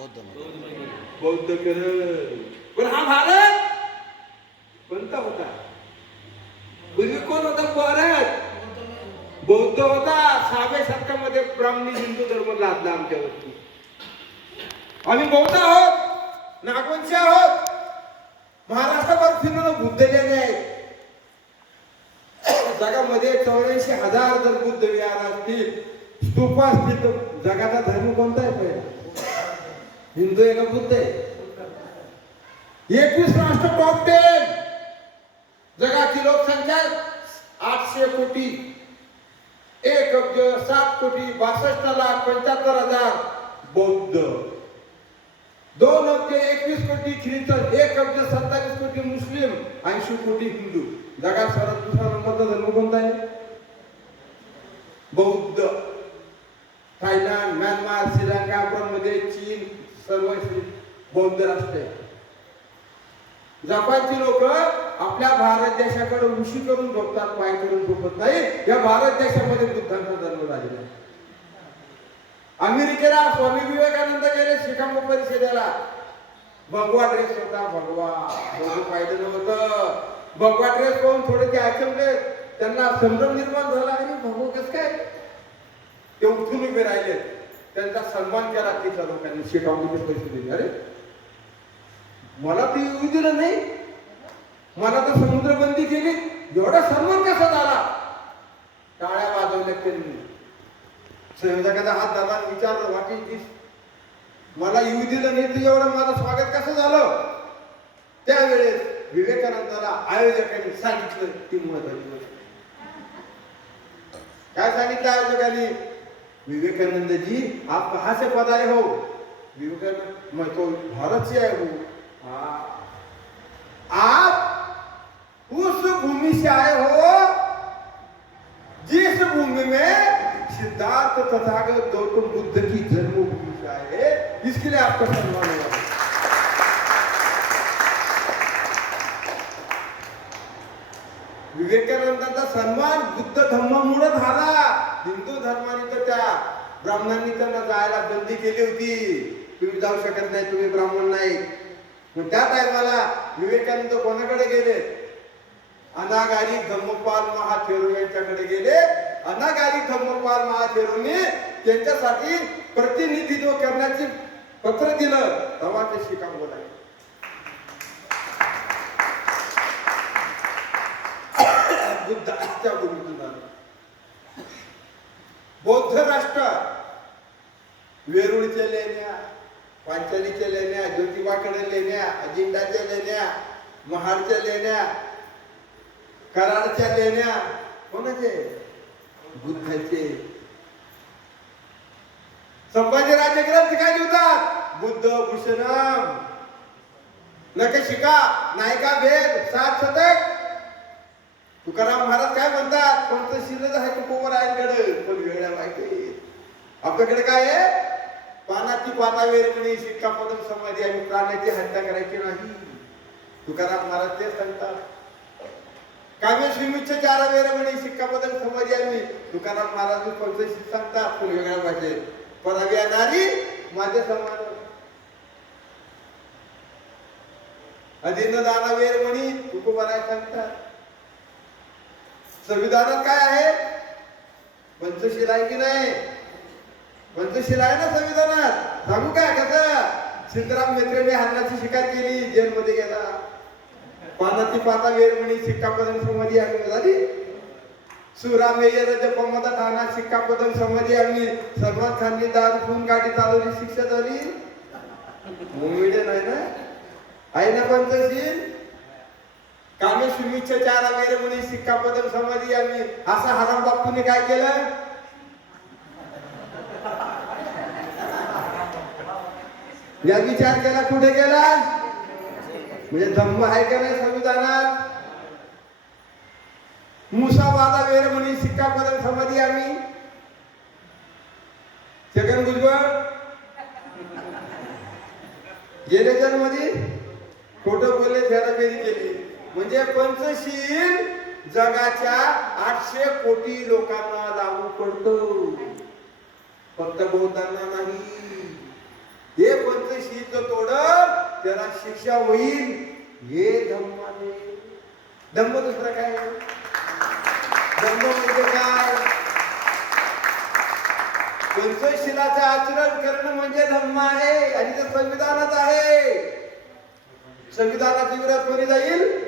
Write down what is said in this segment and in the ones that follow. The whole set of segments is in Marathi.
बौद्ध बौद्ध करण पण हा भारत कोणता होता? पूर्वी कोण होता भारत. बौद्ध होता. सहाव्या शतकामध्ये ब्राह्मणी हिंदू धर्म लादला आमच्यावरती. आम्ही बौद्ध आहोत. नागवंशी आहोत. महाराष्ट्रावर फिरून बुद्ध गेले आहेत. जगामध्ये चौऱ्याऐंशी हजार जर बुद्ध विहार असतील स्तूप असतील तर जगाचा धर्म कोणता आहे पहिला? हिंदू आहे का बुद्ध आहे? एकवीस राष्ट्र टॉप टेन जगाची लोकसंख्या आठशे कोटी. एक अब्ज सात कोटी बासष्ट लाख पंच्याहत्तर हजार बौद्ध. दोन अब्ज एकवीस कोटी ख्रिस्तन एक अब्ज सत्तावीस कोटी मुस्लिम ऐंशी कोटी हिंदू. जगात सर्वात दुसरा नंबरचा धर्म कोणता आहे? बौद्ध. थायलंड म्यानमार श्रीलंका चीन सर्व बौद्ध राष्ट्र. जपानची लोक आपल्या भारत देशाकडे उशी करून झोपतात पाय करून झोपत नाही. या भारत देशामध्ये बुद्धांचा जन्म झालेला अमेरिकेला स्वामी विवेकानंद गेले शिकागो परिषदेला. भगवा ड्रेस होता भगवा. कोणी पाहिजे नव्हतं. भगवा ड्रेस पाहून थोडे ते आचमले. त्यांना संभ्रम निर्माण झाला. आणि भगव कस काय? ते उठून उभे राहिले. त्यांचा सन्मान केला तिथल्या लोकांनी शेटावणीचे पैसे दिले. अरे मला ते येऊ दिलं नाही. मला तर समुद्र बंदी केली. एवढा सन्मान कसा झाला? टाळ्या वाजवल्या त्यांनी. संयोजकाचा हात दादा विचारलं वाटी दिस मला येऊ दिलं नाही तर एवढं माझं स्वागत कसं झालं? त्यावेळेस विवेकानंदाला आयोजकांनी सांगितलं ती महत्वाची गोष्ट. काय सांगितलं आयोजकांनी? विवेकानंद जी आप कहा से पधारे हो? विवेकानंद, मैं तो भारत से आए हूँ। आप उस भूमि से आए हो जिस भूमि में सिद्धार्थ तथागत गौतम बुद्ध की जन्मभूमि से आए इसके लिए आपका सम्मान हुआ। विवेकानंदांचा सन्मान बुद्ध धर्मामुळे झाला हिंदू धर्माने तर त्या ब्राह्मणांनी त्यांना जायला बंदी केली होती. तुम्ही जाऊ शकत नाही तुम्ही ब्राह्मण नाही. मग त्या टायमाला विवेकानंद कोणाकडे गेले? अनागारी धम्मपाल महाथेरू यांच्याकडे गेले. अनागारी धम्मपाल महाथेरोने त्यांच्यासाठी प्रतिनिधित्व करण्याचे पत्र दिलं. तेव्हा ते शिकागो बुद्ध बुद्धाच्या भूमीतून झालं. बौद्ध राष्ट्र. वेरूळच्या लेण्या पांचालीच्या लेण्या ज्योतिबाकडे लेण्या अजिंठाच्या लेण्या महाडच्या लेण्या कराडच्या लेण्या. कोणाचे? बुद्धाचे. संभाजीराजे ग्रंथ काय लिहितात? बुद्ध भूषणम. नका शिका नायका भेद सात शतक. तुकाराम महाराज काय म्हणतात? कोणतं शिरज आहे तुकोवर आहे पण वेगळ्या माहिती? आपल्याकडे काय आहे? पानाची पाना वेरमणी शिक्का पदम समाधी आम्ही प्राण्याची हत्या करायची नाही. तुकाराम महाराज तेच सांगतात. कामेश्वरीच्या चार वेरमणी शिक्का पदम समाधी आम्ही तुकाराम महाराज कोणतं सांगतात? पण वेगळ्या भाषेत परावी नारी माझ्या समान अधीन दाना वेरमणी तुकोबराय सांगतात. संविधानात काय आहे? पंचशील आहे की नाही? पंचशील आहे ना संविधानात? सांगू काय कसं सिद्धराम मेत्रेने हल्ल्याची शिकार केली जेलमध्ये गेला. पानाची पाता वेरमणी सिक्कापदन समाधी आम्ही. झाली? सुरामेय जपमता ठाणा सिक्कापदन समाधी आम्ही. सलमान खाननी दारू फोन गाडी चालवली शिक्षा झाली? मुंबईडे नाही ना? आहे ना पंचशील? कामे सुमिच्छ चार वगैरे म्हणे बदल समाधी आम्ही. असं हराम बापूने काय केलं? या विचार केला कुठे गेला? म्हणजे धम्म आहे का नाही संविधानात? मुसावादा वेर म्हणे बदल समाधी आम्ही. छगन भुजबळ? गेले मध्ये खोट बोलले थेरापेरी केली. म्हणजे पंचशील जगाच्या आठशे कोटी लोकांना लागू पडतो. फक्त बौद्धांना नाही. हे पंचशील जो तोडल त्याला शिक्षा होईल. हे धम्माने धम्म दुसरं काय? धम्म म्हणजे काय? पंचशिलाचं आचरण करणं म्हणजे धम्म आहे आणि ते संविधानात आहे. संविधानाची विरोध कोणी जाईल.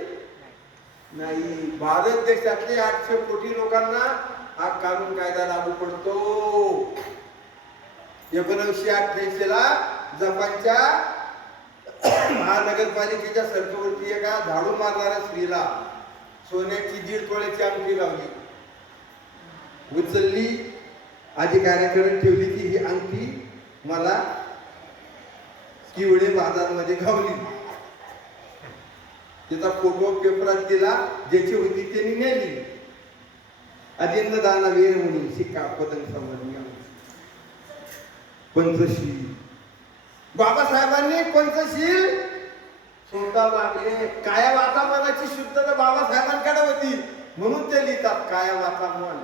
नाही भारत देशातले आठशे कोटी लोकांना हा कानून कायदा लागू पडतो. एकोणीसशे अठ्ठ्याऐंशी ला जपानच्या महानगरपालिकेच्या सरकारवरती एका झाडू मारणाऱ्या स्त्रीला सोन्याची दीड तोळ्याची अंगठी लावली. उचलली अधिकाऱ्याकडे ठेवली की ही अंगठी मला किवळे बाजारमध्ये गावली तिचा फोटो पेपरात दिला ज्याची होती त्यांनी नेली अजिंद दाना वीर म्हणून शिका पतंग समजण्या पंचशील. बाबासाहेबांनी पंचशील स्वतः लागले काया वातावरणाची शुद्धता बाबासाहेबांकडे होती. म्हणून ते लिहितात काया वातावरण.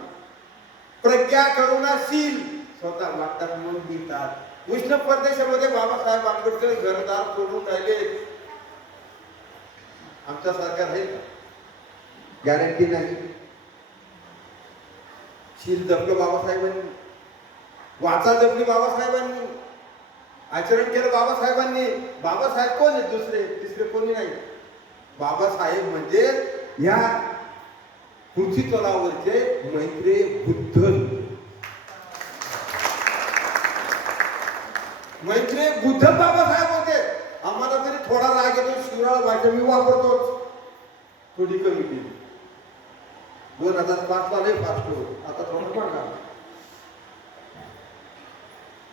प्रज्ञा करुणाशील स्वतः वाटतात म्हणून लिहितात. उष्ण प्रदेशामध्ये बाबासाहेब आंबेडकर घरदार सोडून राहिले. आमचं सरकार आहे का? गॅरंटी नाही. शील जपलं बाबासाहेबांनी. वाचा जपली बाबासाहेबांनी. आचरण केलं बाबासाहेबांनी. बाबासाहेब कोण आहेत दुसरे? तिसरे कोणी नाही. बाबासाहेब म्हणजे या पृथ्वी तलावरचे मैत्रे बुद्ध. मैत्रे बुद्ध बाबासाहेब होते आम्हाला तरी थोडा राग येतो मी वापरतोच. थोडी कमी केली. दोन हजार पाच ला लय फास्ट होत. आता थोडं मागा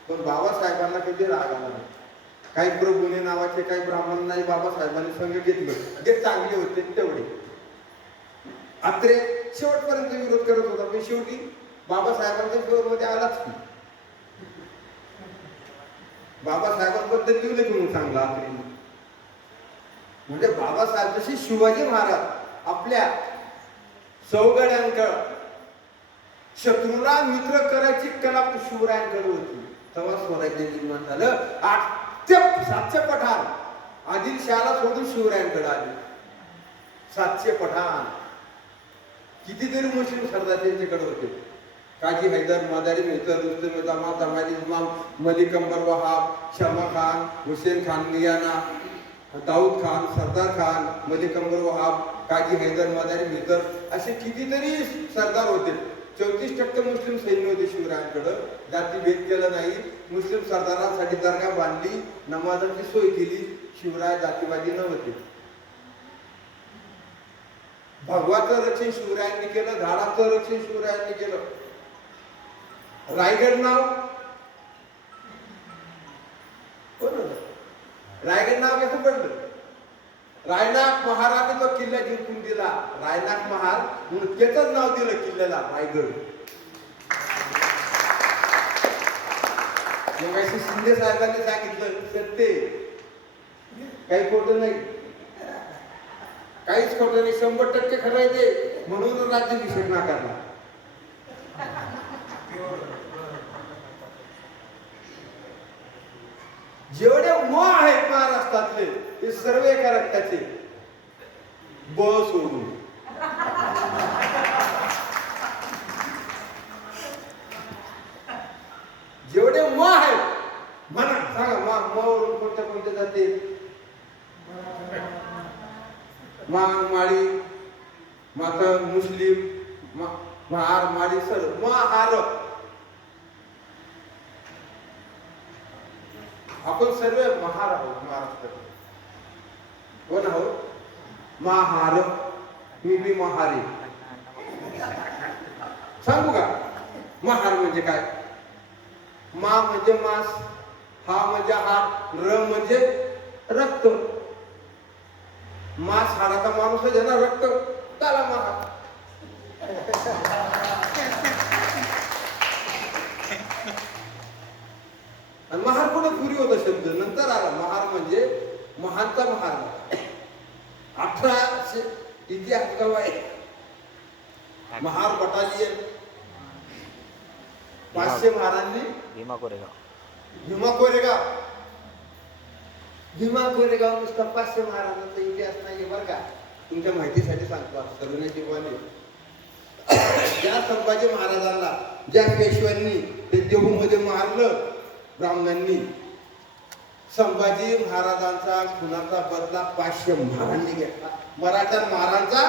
पण बाबासाहेबांना कधी राग आला. नाही काही प्रभूने नावाचे काही ब्राह्मणांनाही बाबासाहेबांनी संघ घेतलं. जे चांगले होते तेवढे. आत्रे शेवटपर्यंत विरोध करत होता पण शेवटी बाबासाहेबांच्या फेवर मध्ये आलाच की. बाबासाहेबांबद्दल लिहिलं म्हणून चांगला आत्रेने म्हणजे बाबासाहेब जसे शिवाजी महाराज आपल्या सौगड्यांक शत्रूला मित्र करायची कला शिवरायांकडे होती. तेव्हा स्वराज्य निर्माण झालं. आठशे सातशे पठाण आदिलशहाला सोडून शिवरायांकडे आले. सातशे पठाण. कितीतरी मुस्लिम सरदार त्यांच्याकडे होते. काजी हैदर मदारी मेहतर रुस्तम दमा तमाली इमाम मलिक अंबर वहाब शमा खान हुसेन खान मियाना दाऊद खान सरदार खान मलिक अंबर वहाब काजी हैदर मदारी मित्र असे कितीतरी सरदार होते. चौतीस टक्के मुस्लिम सैन्य होते शिवरायांकडं. जाती भेद केला नाही. मुस्लिम सरदारांसाठी दर्गा बांधली नमाजाची सोय केली शिवराय जातीवादी नव्हते. भगवाचं रक्षण शिवरायांनी केलं झाडाचं रक्षण शिवरायांनी केलं. रायगड नाव? कोण रायगड नाव कसं पडलं. रायनाथ महाराने तो किल्ला जिंकून दिला. रायनाथ महार म्हणून त्याच नाव दिलं किल्ल्याला रायगड. मग शिंदे साहेबांनी सांगितलं सत्य काही खोट नाही. काहीच खोट नाही. शंभर टक्के खरं आहे ते. म्हणून राज्याभिषेक नाकारला. जेवढे मोह रक्तातले हे ते सर्व एका रक्ताचे. ब सोडून. जेवढे म आहेत म्हणा सांगा मा म कोणत्या कोणत्या जाते मा माळी माता मुस्लिम मा- महार माळी सर महार आपण सर्व महार आहोत महाराष्ट्रात कोण आहोत महार मी बी महारे सांगू का महार म्हणजे काय मा म्हणजे मास हा म्हणजे हात र म्हणजे रक्त मास हाडाचा माणूस आहे ना रक्त त्याला महार आणि महार कुठं पुरी होता शब्द? नंतर आला. महार म्हणजे महानचा महार. अठराशे इतिहास गाव आहे महार बटालियन. पाचशे महारांनी भीमा कोरेगाव. भीमा कोरेगाव. भीमा कोरेगाव नुसता पाचशे महाराजांचा इतिहास नाहीये बरं का? तुमच्या माहितीसाठी सांगतो तरुणाची वाणी ज्या संभाजी महाराजांना ज्या पेशव्यांनी ते देहूमध्ये मारलं ब्राह्मणांनी संभाजी महाराजांचा खुनाचा बदला पाचशे महारांनी घेतला. मराठा महाराजांचा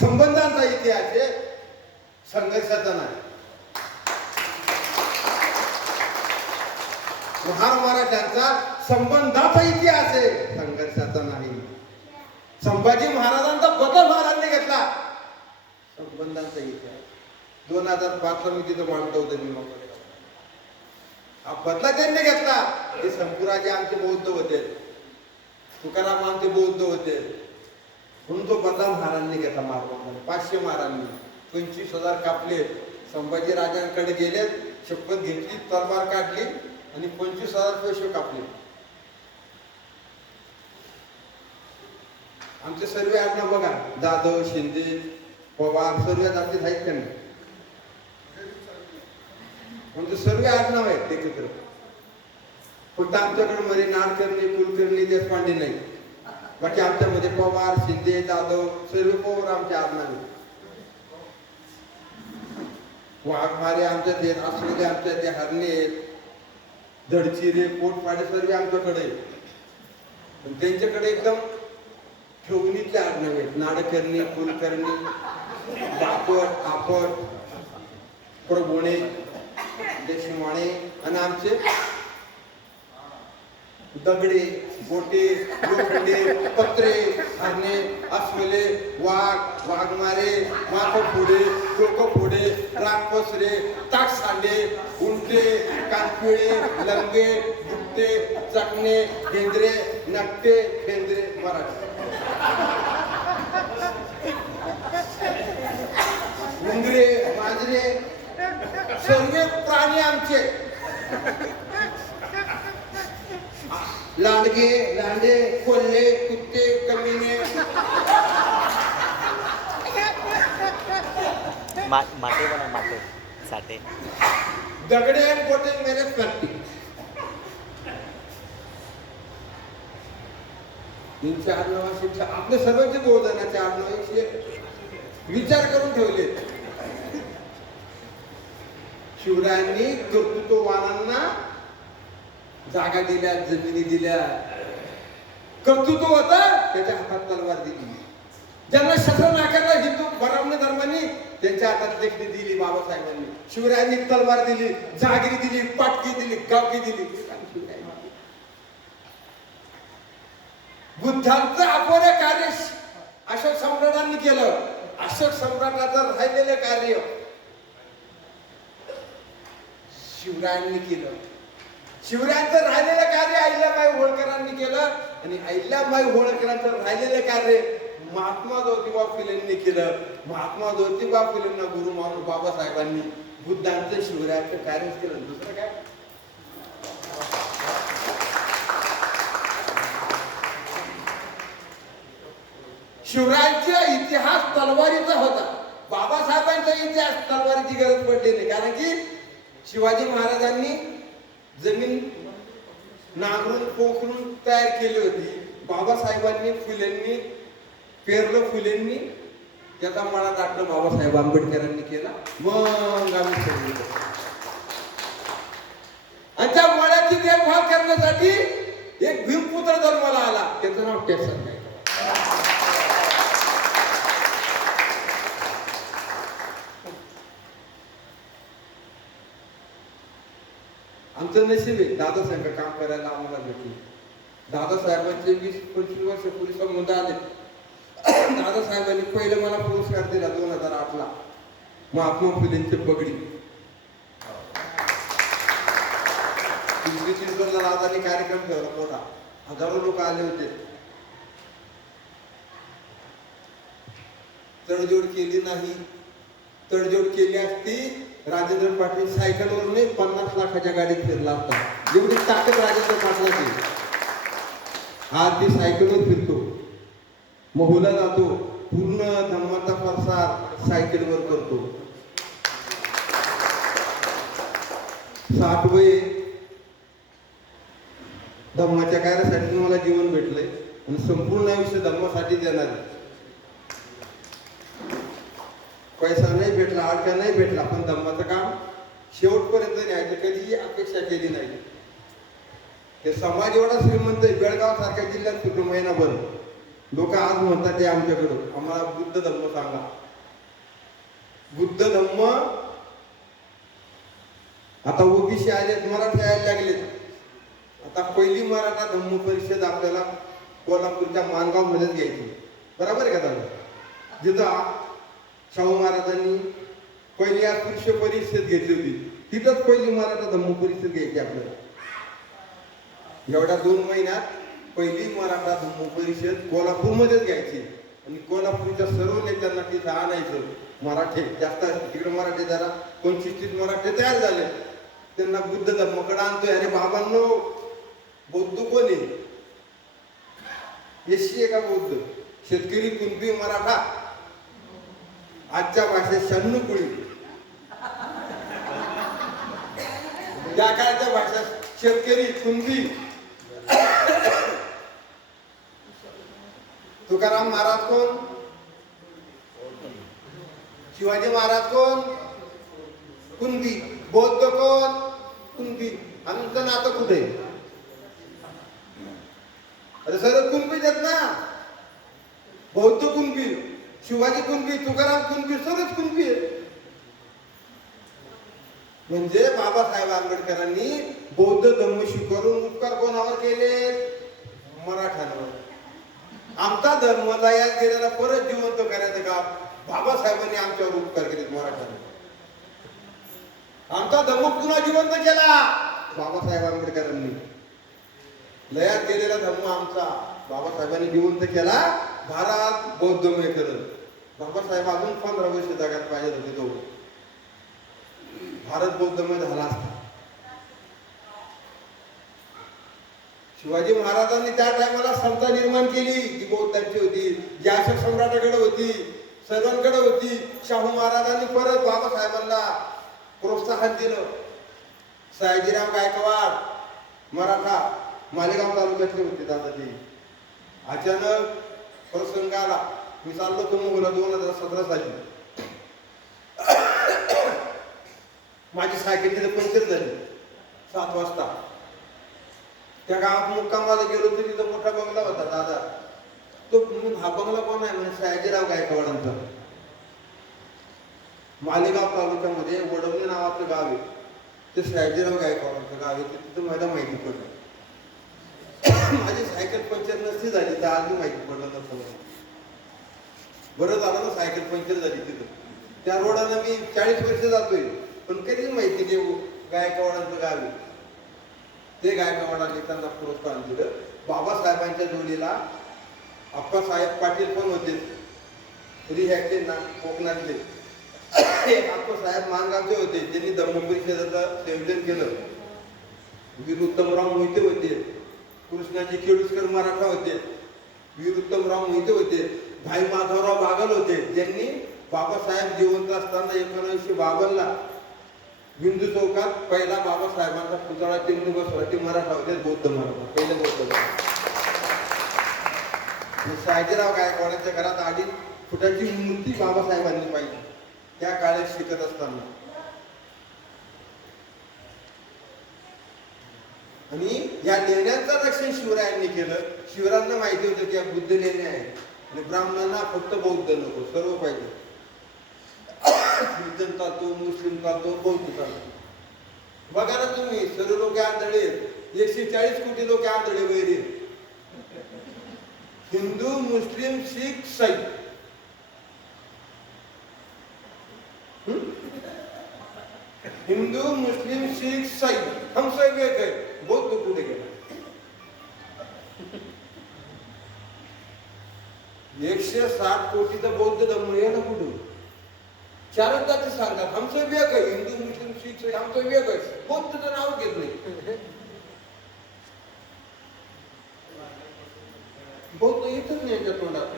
संबंधांचा इतिहास आहे संघर्षाचा नाही. महार मराठ्यांचा संबंधाचा इतिहास आहे संघर्षाचा नाही. संभाजी महाराजांचा बदल महाराजांनी घेतला. संबंधांचा इतिहास. दोन हजार पाचला मी तिथं मांडतो होतं मी मग हा बदला त्यांनी घेतला? हे संपुराजे आमचे बौद्ध होते. तुकाराम आमचे बौद्ध होते. म्हणून तो बदला महाराजांनी घेतला महाराजांनी पाचशे महाराजांनी. पंचवीस हजार कापले. संभाजी राजांकडे गेले शपथ घेतली तलवार काढली आणि पंचवीस हजार पैसे कापले. आमचे सर्व आडनाव बघा. जाधव शिंदे पवार सर्व जाती आहेत त्यांना म्हणजे सर्व आडनाव आहेत एकत्र. फक्त आमच्याकडे मध्ये नाडकर्णी कुलकर्णी देशपांडे नाही. बाकी आमच्यामध्ये पवार शिंदे जाधव सर्व पवार आमचे आडनाव वाघमारे आमच्या ते असलेले आमच्या ते हरणे आहेत धडचिरे पोटपाडे सर्व आमच्याकडे आहेत. पण त्यांच्याकडे एकदम ठेवणीतले आडनाव आहेत. नाडकर्णी कुलकर्णी बापट आपट प्रभुणे. देशमाणे आणि आमचे दगडे गोटे लोखंडे पत्रे हरणे अस्वले वाघ वाघमारे माथोफोडे डोकंफोडे रागपसरे ताकसांडे उंटे कानपिळे लंगे दुपटे चकणे केंद्रे नट्टे केंद्रे मराठी. उंदरे मांजरे सर्व प्राणी आमचे. लांडगे लांडे कोल्हे कुत्ते कमिने. माटे बना माटे साठे दगडे गोटे मेरे करते तीन चार नवाशे आपले सर्वांचे बहुजनाचे आडनावाचे विचार करून ठेवले शिवरायांनी कर्तृत्ववानांना जागा दिल्या जमिनी दिल्या. कर्तृत्व होत त्याच्या हातात तलवार दिली. ज्यांना शस्त्र नाकारलं हिंदू ब्राह्मण धर्मांनी त्यांच्या हातात लेखणी दिली बाबासाहेबांनी. शिवरायांनी तलवार दिली जागिरी दिली पाटकी दिली गावकी दिली. बुद्धांचं आपण कार्य अशोक सम्राटांनी केलं. अशोक सम्राटाचं राहिलेलं कार्य शिवरायांनी केलं. शिवरायांचं राहिलेलं कार्य अहिल्याबाई होळकरांनी केलं आणि अहिल्याबाई होळकरांचं राहिलेलं कार्य महात्मा ज्योतिबा फुलेंनी केलं. महात्मा ज्योतिबा फुलेंना गुरु मानून बाबासाहेबांनी बुद्धांचं शिवरायांचं कार्यच केलं. दुसरं काय? शिवरायांचा इतिहास तलवारीचा होता. बाबासाहेबांचा इतिहास तलवारीची गरज पडली नाही. कारण की शिवाजी महाराजांनी जमीन नांगरून पोखरून तयार केली होती. बाबासाहेबांनी फुलेंनी पेरलं फुलेंनी त्याचा मला दाटलं बाबासाहेब आंबेडकरांनी केला. मग आम्ही आणि त्या मळ्याची देखभाल करण्यासाठी एक भीमपुत्र जन्माला आला. त्याचं नाव टेसन आमचं नशीब आहे. दादासाहेब काम करायला आम्हाला भेटले. दादासाहेबांचे वीस पंचवीस वर्ष पूर्वी मुद्दा आले. दादासाहेबांनी पहिले मला पुरस्कार दिला दोन हजार आठला महात्मा फुलेंचे पगडी पिंपरी चिंचवडला दादानी कार्यक्रम ठेवला होता. हजारो लोक आले होते. तडजोड केली नाही. तडजोड केली असती. राजेंद्र पाटील सायकलवरून पन्नास लाखाच्या गाडीत फिरला होता. एवढी ताकद राजेंद्र पाटलाची. आज ती सायकलवर फिरतो. मोहला जातो. पूर्ण धम्माचा प्रसार सायकलवर करतो. साठ वय धम्माच्या कार्यासाठी मला जीवन भेटलंय. आणि संपूर्ण आयुष्य धम्मासाठी देणार आहे. पैसा नाही भेटला अडचण नाही भेटला पण धम्माचं काम शेवटपर्यंत न्यायचं कधीही अपेक्षा केली नाही. ते समाज एवढा श्रीमंत आहे बेळगाव सारख्या जिल्ह्यात कुठे महिनाभर लोक आज म्हणतात ते आमच्याकडं आम्हाला बुद्ध धम्म सांगा. बुद्ध धम्म आता ओबीसी आलेत मराठी यायला लागलेत. आता पहिली मराठा धम्म परिषद आपल्याला कोल्हापूरच्या मानगाव मध्येच घ्यायची. बरोबर आहे का दादा? जिथं शाहू महाराजांनी पहिली अस्पृश्य परिषद घेतली होती. तिथंच पहिली मराठा धम्म परिषद घ्यायची आपल्याला. एवढ्या दोन महिन्यात पहिली मराठा धम्म परिषद कोल्हापूरमध्येच घ्यायची. आणि कोल्हापूरच्या सर्व नेत्यांना तिथं आणायचं. मराठे जास्त तिकडे मराठे जरा पंचवीस मराठे तयार झाले. त्यांना बुद्ध धर्माकडे आणतोय. अरे बाबांनो बौद्ध कोणी आहे? आहे का बौद्ध? शेतकरी कुणबी मराठा? आजच्या भाषेत शन्नुकुळी त्या काळच्या भाषेत शेतकरी कुंदी तुकाराम महाराज कोण? शिवाजी महाराज कोण? कुंदी बौद्ध कोण? कुंदी आमचं नातं कुठे? अरे सर कुंपी देत ना? बौद्ध कुंपी शिवाजी कुणबी तुकाराम कुणबी सर्वच कुणबी म्हणजे बाबासाहेब आंबेडकरांनी बौद्ध धम्म स्वीकारून उपकार कोणावर केले? मराठ्यांवर. आमचा धर्म लयात गेलेला परत जिवंत करायचं का? बाबासाहेबांनी आमच्यावर उपकार केले मराठ्यांवर. आमचा धर्म पुन्हा जिवंत केला. बाबासाहेब आंबेडकरांनी. लयात गेलेला धर्म आमचा. बाबासाहेबांनी जिवंत केला. भारत बौद्धमय करत बाबासाहेब अजून पंधरा वर्ष जगात पाहिजे होते तो भारत बौद्धमय झाला असता. शिवाजी महाराजांनी त्या टायमाला समता निर्माण केली जी बौद्धांची होती जी अशोक सम्राटाकडे होती सर्वांकडे होती. शाहू महाराजांनी परत बाबासाहेबांना प्रोत्साहन दिलं. सयाजीराव गायकवाड मराठा मालेगाव तालुक्यातले होते दादा ते अचानक प्रसंग आला मी चाललो तो मुगला दोन हजार सतरा साली. माझी सायकल तिथे पंक्चर झाली. सात वाजता. त्या गावात मुक्कामाला गेलो तर तिथं मोठा बंगला होता दादा. तो म्हणून हा बंगला कोण आहे म्हणजे सयाजीराव गायकवाडांचा. मालेगाव तालुक्यामध्ये वडवणे नावाचं गाव आहे. ते सयाजीराव गायकवाडांचं गाव आहे. तिथं मला माहिती पडलं. माझी सायकल पंक्चर नसती झाली तर आधी माहिती पडलं. बरं झालं ना सायकल पंक्चर झाली तिथं. त्या रोडानं मी चाळीस वर्ष जातोय. पण कधीच माहिती नाही हो, गायकवाडांचं गाव ते गायकवाडांनी त्यांना प्रोत्साहन दिलं. बाबासाहेबांच्या जोडीला अप्पासाहेब पाटील पण होते. रिहॅक्चे ना कोकणातले. अप्पासाहेब मानगावचे होते. त्यांनी धम्म परिषदेचं संयोजन केलं. वीर उत्तमराव मोहिते होते. कृष्णाजी केळुसकर मराठा होते. वीर उत्तमराव मोहिते होते. भाई माधवराव बागल होते. ज्यांनी बाबासाहेब जिवंत असताना एकोणीसशे बावनला बिंदू चौकात पहिला बाबासाहेबांचा पुतळा चिन्ह बसवला ते मराठा होते बौद्ध मराठा पहिले बौद्ध मराठा. आणि शहाजीराव गायकवाडांच्या घरात अडीच फुटाची मूर्ती बाबासाहेबांनी पाहिली. त्या काळात शिकत असताना. आणि या लेण्यांचं रक्षण शिवरायांनी केलं. शिवरायांना माहिती होतं की या बुद्ध लेण्या आहेत. आणि ब्राह्मणांना फक्त बौद्ध नको सर्व पाहिजे. ख्रिश्चन चालतो मुस्लिम चालतो बौद्ध चालतो बघा ना तुम्ही सर्व लोक आंधळे एकशे चाळीस कोटी लोक आंधळे वैरे हिंदू मुस्लिम शीख सैख हिंदू मुस्लिम शीख सैख हम सब एक है. एकशे साठ कोटीचा बौद्ध धर्म आहे ना कुठून? चार जाती सांगतात आमचं वेग आहे. हिंदू मुस्लिम शीख आमचं वेग आहे. बौद्धचं नाव घेत नाही. बौद्ध येतच नाही याच्या तोंडात.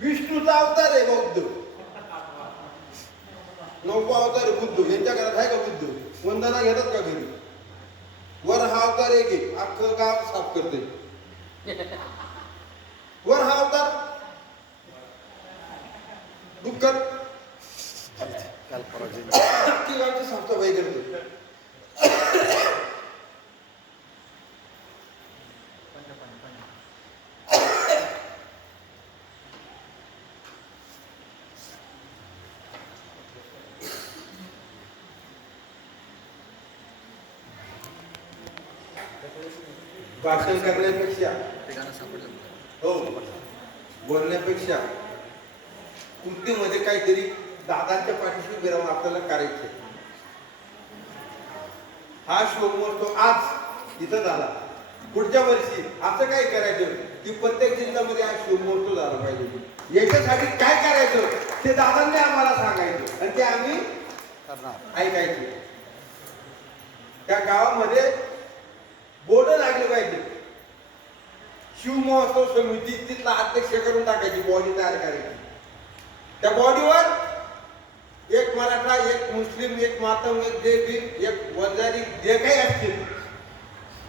विष्णूचा अवतार आहे बौद्ध. नववा अवतार आहे बुद्ध. यांच्या घरात आहे का बुद्ध? वंदना घेतात का घरी? वर हा अवतार एक आहे. अख्खं गाव साफ करते वर हा अवतार डुक्कर काल परवा जे- भाषण करण्यापेक्षा हो बोलण्यापेक्षा कृतीमध्ये काहीतरी दादांच्या पाठीशी उभे राहून आपल्याला करायचे. हा श्लोक म्हणतो आज इथं झाला. पुढच्या वर्षी असं काय करायचं की प्रत्येक जिल्ह्यामध्ये हा शोक झाला पाहिजे. याच्यासाठी काय करायचं ते दादांनी आम्हाला सांगायचं आणि ते आम्ही ऐकायचे. त्या गावामध्ये बोर्ड लागले पाहिजे. शिव महोत्सव समिती तिथला अध्यक्ष करून टाकायची बॉडी तयार करायची. त्या बॉडीवर एक मराठा एक मुस्लिम एक मातंग एक देवी एक वंजारी जे काही असतील.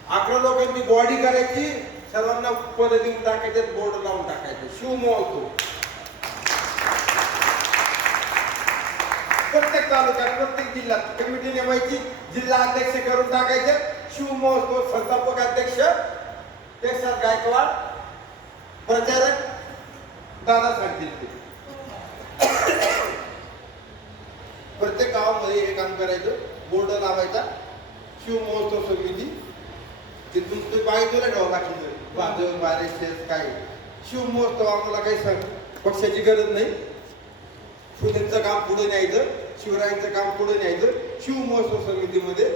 अकरा लोकांची बॉडी करायची सर्वांना पद देऊन टाकायचे बोर्ड लावून टाकायचे. शिव महोत्सव. प्रत्येक तालुक्यात प्रत्येक जिल्ह्यात कमिटी नेमायची जिल्हा अध्यक्ष करून टाकायचे शिव महोत्सव संस्थापक अध्यक्ष केशर गायकवाड प्रचारक दादा सांगतील ते. प्रत्येक गावामध्ये हे काम करायचं. बोर्ड लावायचा. शिव महोत्सव समिती. तिथून ते बाहेर ठेवा बाकी भाजप शेत काय. शिव महोत्सव आम्हाला काही सांग पक्षाची गरज नाही. फुलेंचं काम पुढे न्यायचं शिवरायांचं काम पुढे न्यायचं. शिव महोत्सव समितीमध्ये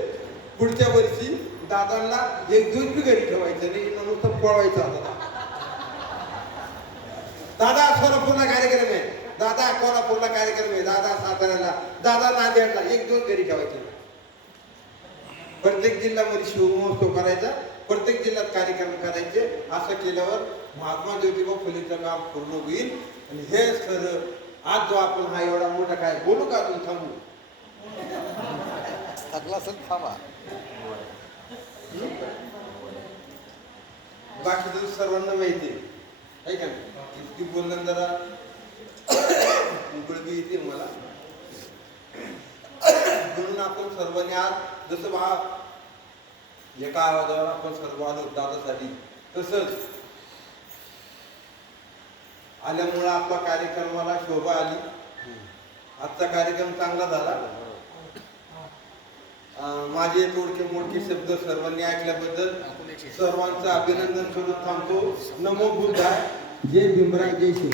पुढच्या वर्षी दादांना एक दिवस बी घरी ठेवायचं नाही. नुसतं पळवायचं आता. दादा पुन्हा कार्यक्रम आहे. दादा कोल्हापूरला कार्यक्रम आहे? दादा साताऱ्याला. दादा नांदेडला. एक दिवस घरी ठेवायचे. प्रत्येक जिल्ह्यामध्ये शिवमहोत्सव करायचा. प्रत्येक जिल्ह्यात कार्यक्रम करायचे. असं केल्यावर महात्मा ज्योतिबा फुलेचं काम पूर्ण होईल. आणि हेच खरं आज जो आपण हा एवढा मोठा काय बोलू का अजून थांबू? थकला असेल थांबा. बाकीचं सर्वांना माहिती आहे. है का? इतकी बोलणं जरा उकळ येते मला. म्हणून आपण सर्वांनी आज जसं बा एका आवाजावर आपण सर्व आलो दादासाठी तसंच आल्यामुळं आपला कार्यक्रमाला शोभा आली. आजचा कार्यक्रम चांगला झाला. माझे थोडके मोठे शब्द सर्वांनी ऐकल्याबद्दल सर्वांचं अभिनंदन करून थांबतो. नमो बुद्धाय. जय भीमराय जय श्री